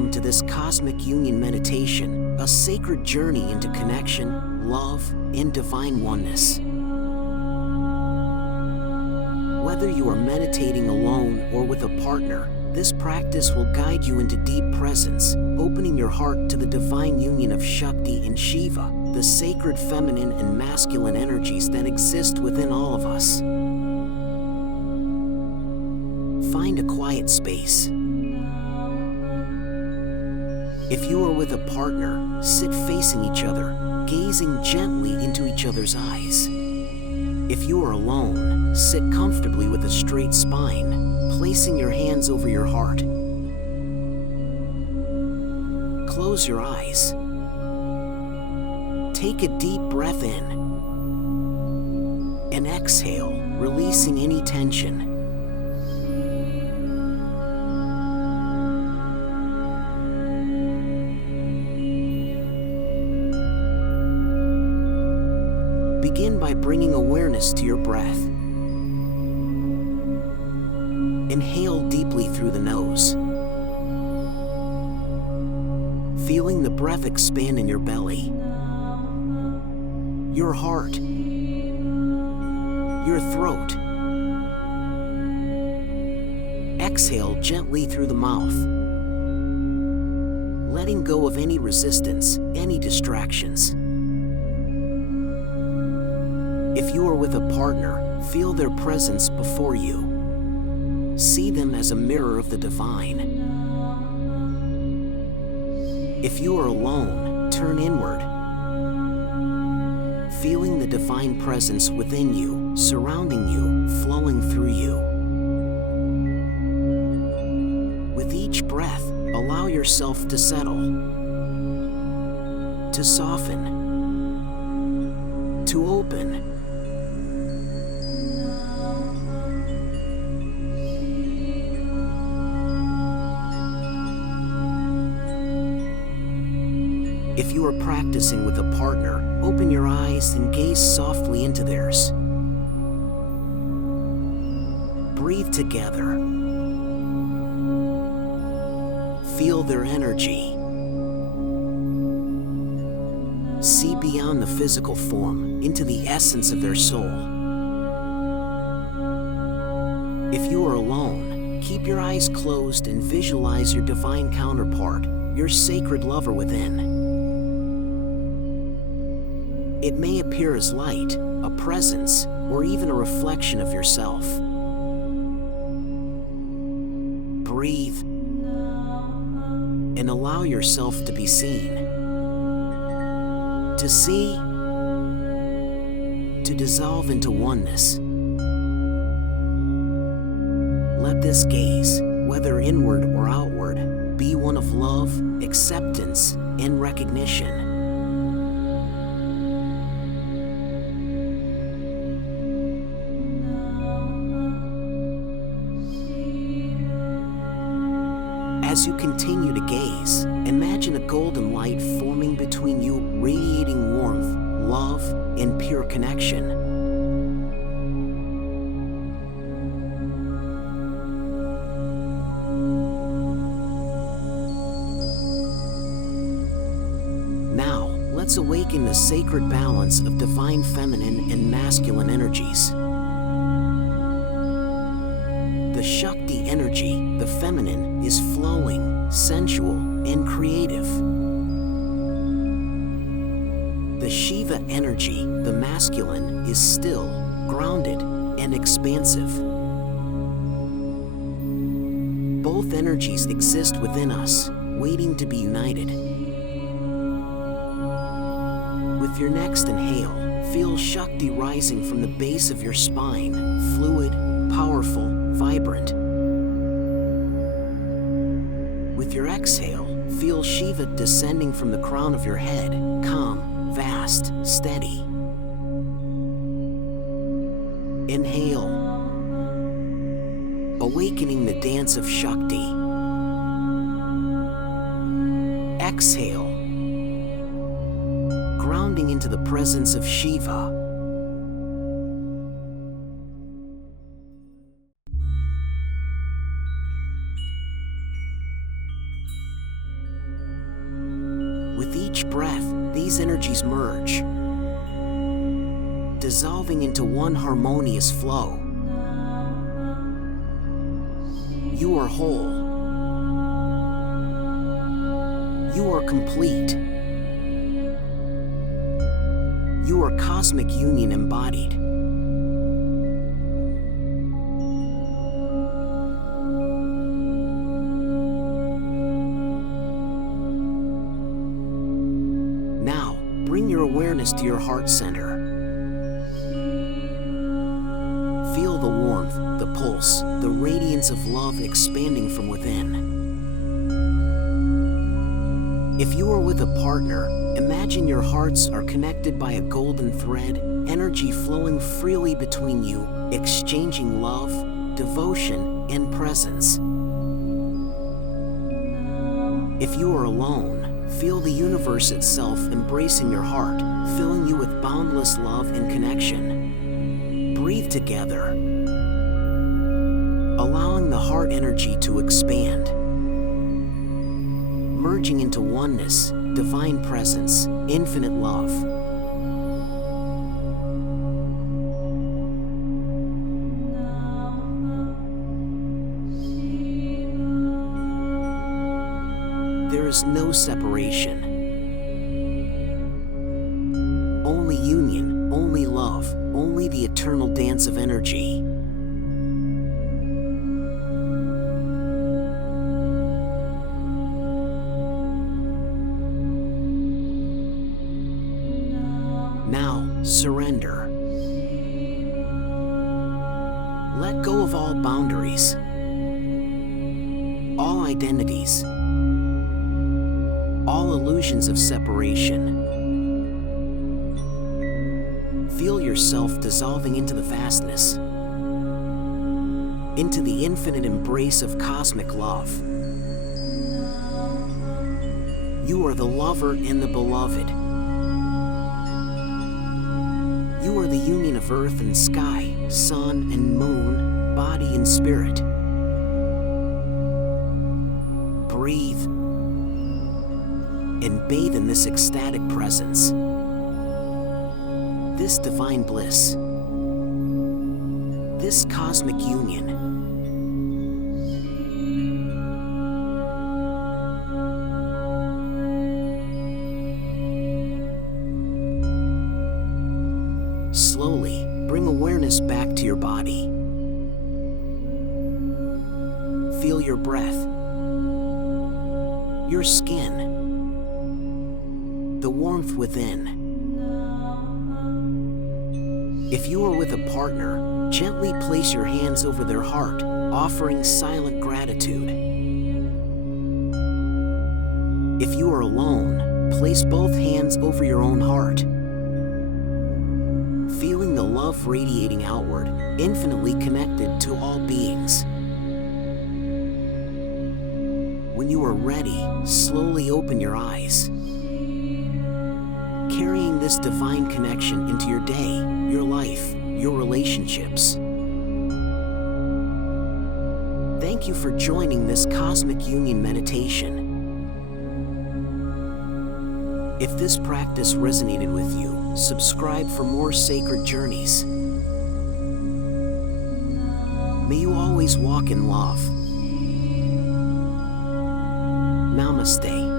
Welcome to this Cosmic Union meditation, a sacred journey into connection, love, and divine oneness. Whether you are meditating alone or with a partner, this practice will guide you into deep presence, opening your heart to the divine union of Shakti and Shiva, the sacred feminine and masculine energies that exist within all of us. Find a quiet space. If you are with a partner, sit facing each other, gazing gently into each other's eyes. If you are alone, sit comfortably with a straight spine, placing your hands over your heart. Close your eyes. Take a deep breath in and exhale, releasing any tension. Begin by bringing awareness to your breath. Inhale deeply through the nose, feeling the breath expand in your belly, your heart, your throat. Exhale gently through the mouth, letting go of any resistance, any distractions. If you are with a partner, feel their presence before you. See them as a mirror of the divine. If you are alone, turn inward, feeling the divine presence within you, surrounding you, flowing through you. With each breath, allow yourself to settle, to soften, to open. If you are practicing with a partner, open your eyes and gaze softly into theirs. Breathe together. Feel their energy. See beyond the physical form, into the essence of their soul. If you are alone, keep your eyes closed and visualize your divine counterpart, your sacred lover within. It may appear as light, a presence, or even a reflection of yourself. Breathe and allow yourself to be seen. To see, to dissolve into oneness. Let this gaze, whether inward or outward, be one of love, acceptance, and recognition. As you continue to gaze, imagine a golden light forming between you, radiating warmth, love, and pure connection. Now, let's awaken the sacred balance of divine feminine and masculine energies. The Shakti energy, the feminine, is flowing, sensual, and creative. The Shiva energy, the masculine, is still, grounded, and expansive. Both energies exist within us, waiting to be united. With your next inhale, feel Shakti rising from the base of your spine, fluid, powerful, vibrant. With your exhale, feel Shiva descending from the crown of your head, calm, vast, steady. Inhale, awakening the dance of Shakti. Exhale, grounding into the presence of Shiva. energies merge, dissolving into one harmonious flow. You are whole. You are complete. You are cosmic union embodied. Now, bring your awareness to your heart center. Feel the warmth, the pulse, the radiance of love expanding from within. If you are with a partner, imagine your hearts are connected by a golden thread, energy flowing freely between you, exchanging love, devotion, and presence. If you are alone, feel the universe itself embracing your heart, filling you with boundless love and connection. Breathe together, allowing the heart energy to expand, merging into oneness, divine presence, infinite love. There is no separation. Only union, only love, only the eternal dance of energy. Now, surrender. Let go of all boundaries, all identities, all illusions of separation. Feel yourself dissolving into the vastness, into the infinite embrace of cosmic love. You are the lover and the beloved. You are the union of earth and sky, sun and moon, body and spirit. Breathe and bathe in this ecstatic presence, this divine bliss, this cosmic union. Slowly, bring awareness back to your body. Feel your breath, your skin, the warmth within. If you are with a partner, gently place your hands over their heart, offering silent gratitude. If you are alone, place both hands over your own heart, feeling the love radiating outward, infinitely connected to all beings. When you are ready, slowly open your eyes, carrying this divine connection into your day, your life, your relationships. Thank you for joining this Cosmic Union meditation. If this practice resonated with you, subscribe for more sacred journeys. May you always walk in love. Namaste.